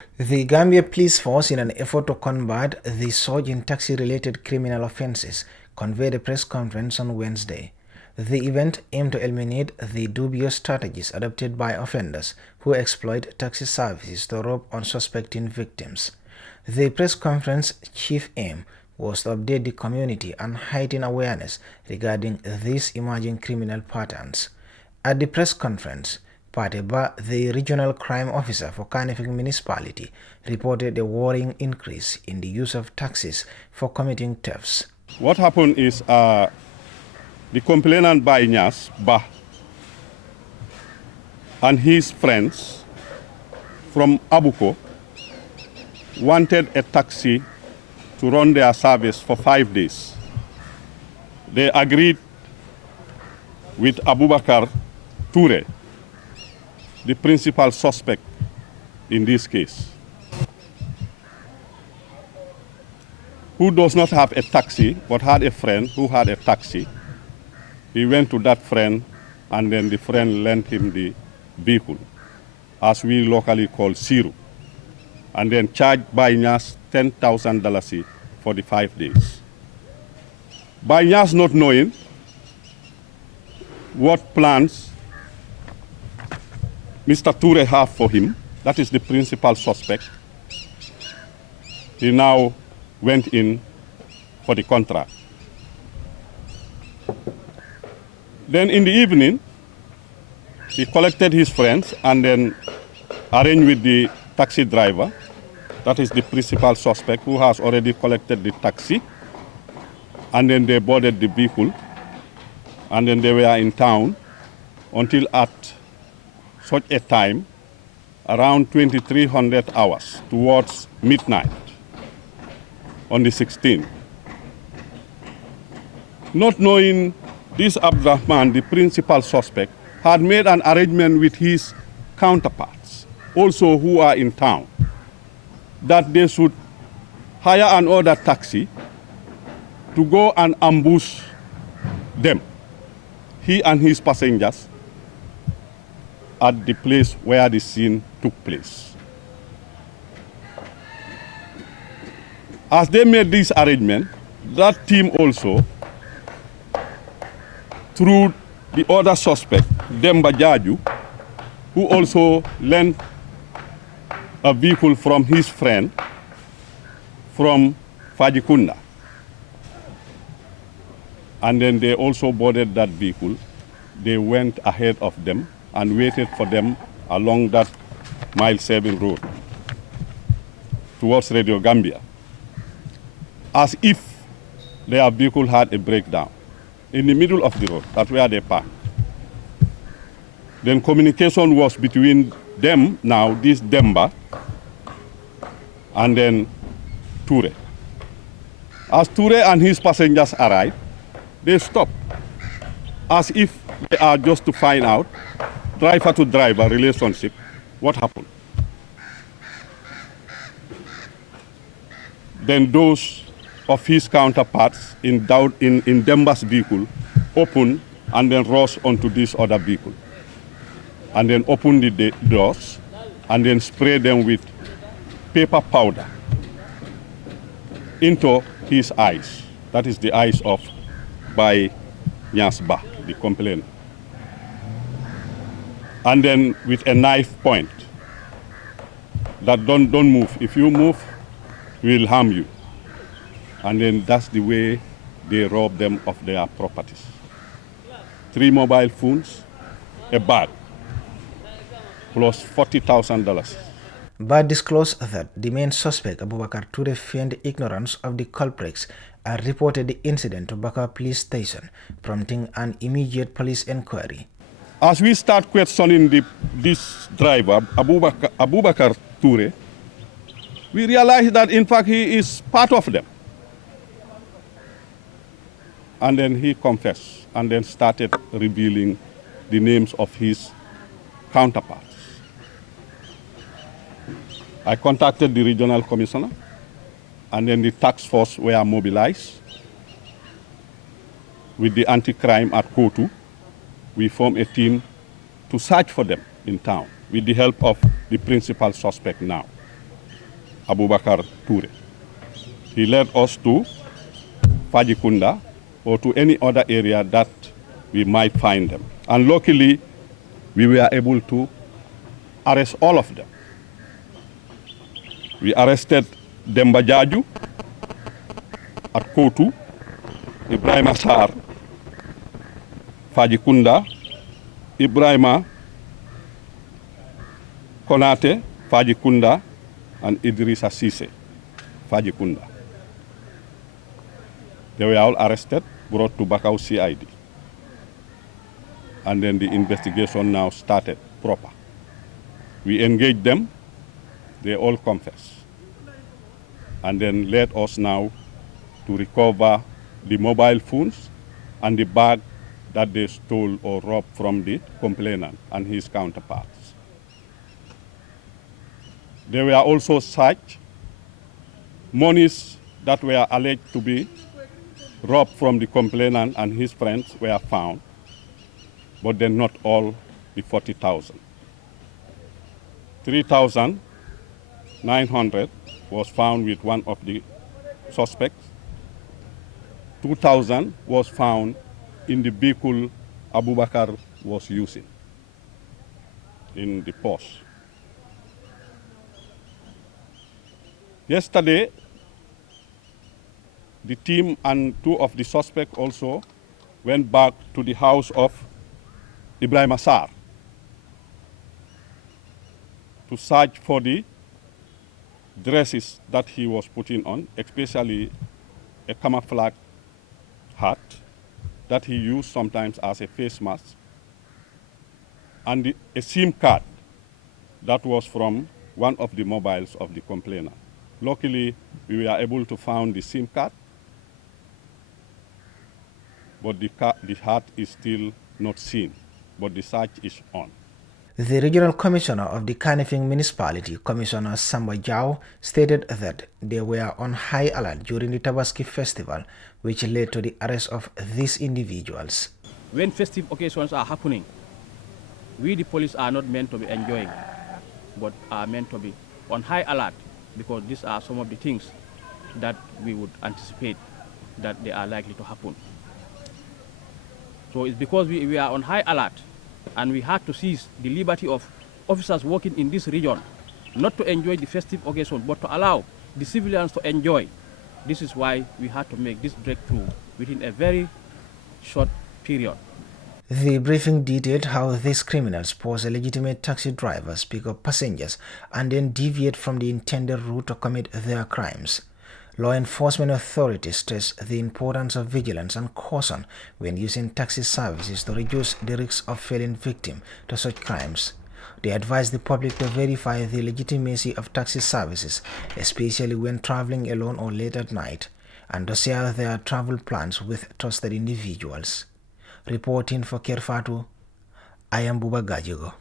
The Gambia Police Force, in an effort to combat the surge in taxi-related criminal offences, convened a press conference on Wednesday. The event aimed to eliminate the dubious strategies adopted by offenders who exploit taxi services to rob unsuspecting victims. The press conference's chief aim was to update the community and heighten awareness regarding these emerging criminal patterns. At the press conference, Pateba, the regional crime officer for Kanifing municipality, reported a worrying increase in the use of taxis for committing thefts. What happened is the complainant Bainyas, Bah, and his friends from Abuko wanted a taxi to run their service for 5 days. They agreed with Abubakar Toure, the principal suspect in this case, who does not have a taxi but had a friend who had a taxi. He went to that friend and then the friend lent him the vehicle, as we locally call Siru, and then charged Bainyas $10,000 for the 5 days. Bainyas, not knowing what plans Mr. Toure have for him, that is the principal suspect, he now went in for the contract. Then in the evening, he collected his friends and then arranged with the taxi driver, that is the principal suspect, who has already collected the taxi, and then they boarded the vehicle, and then they were in town until at such a time, around 2300 hours, towards midnight on the 16th. Not knowing this Abdurrahman, the principal suspect, had made an arrangement with his counterparts, also who are in town, that they should hire another taxi to go and ambush them, he and his passengers, at the place where the scene took place. As they made this arrangement, that team also, through the other suspect, Demba Jaju, who also lent a vehicle from his friend from Fajikunda. And then they also boarded that vehicle. They went ahead of them and waited for them along that mile 7 road towards Radio Gambia, as if their vehicle had a breakdown in the middle of the road. That's where they parked. Then communication was between them, now this Demba, and then Toure. As Toure and his passengers arrived, they stopped, as if they are just to find out, driver to driver relationship, what happened. Then those of his counterparts in Demba's vehicle opened and then rushed onto this other vehicle, and then opened the doors and then sprayed them with paper powder into his eyes. That is the eyes of Bai Nyasba, the complainant. And then with a knife point, that don't move. If you move, we'll harm you. And then that's the way they rob them of their properties. 3 mobile phones, a bag, plus $40,000. But disclosed that the main suspect, Abubakar Toure, feigned ignorance of the culprits and reported the incident to Bakar police station, prompting an immediate police inquiry. As we start questioning this driver, Abubakar Toure, we realize that in fact he is part of them. And then he confessed and then started revealing the names of his counterparts. I contacted the regional commissioner, and then the task force were mobilized with the anti-crime at Kotu. We formed a team to search for them in town with the help of the principal suspect now. Abubakar Toure. He led us to Fajikunda or to any other area that we might find them. And luckily, we were able to arrest all of them. We arrested Demba Jaju at Kotu, Ibrahima Sarr, Fajikunda, Ibrahima Konate, Fajikunda, and Idrissa Cisse, Fajikunda. They were all arrested, brought to Bakau CID. And then the investigation now started proper. We engaged them, they all confessed. And then led us now to recover the mobile phones and the bag that they stole or robbed from the complainant and his counterparts. They were also searched. Monies that were alleged to be robbed from the complainant and his friends were found, but then not all the 40,000. 3,900 was found with one of the suspects. 2,000 was found in the vehicle Abubakar was using in the post. Yesterday, the team and two of the suspects also went back to the house of Ibrahima Sarr to search for the dresses that he was putting on, especially a camouflage hat that he used sometimes as a face mask, and a SIM card that was from one of the mobiles of the complainant. Luckily, we were able to find the SIM card, but the hat is still not seen, but the search is on. The regional commissioner of the Kanifing municipality, Commissioner Samba Jao, stated that they were on high alert during the Tabaski festival, which led to the arrest of these individuals. When festive occasions are happening, we the police are not meant to be enjoying, but are meant to be on high alert, because these are some of the things that we would anticipate that they are likely to happen. So it's because we are on high alert, and we had to seize the liberty of officers working in this region, not to enjoy the festive occasion, but to allow the civilians to enjoy. This is why we had to make this breakthrough within a very short period. The briefing detailed how these criminals pose a legitimate taxi drivers, pick up passengers, and then deviate from the intended route to commit their crimes. Law enforcement authorities stress the importance of vigilance and caution when using taxi services to reduce the risk of falling victim to such crimes. They advise the public to verify the legitimacy of taxi services, especially when traveling alone or late at night, and to share their travel plans with trusted individuals. Reporting for Kerfatu, I am Buba Gajigo.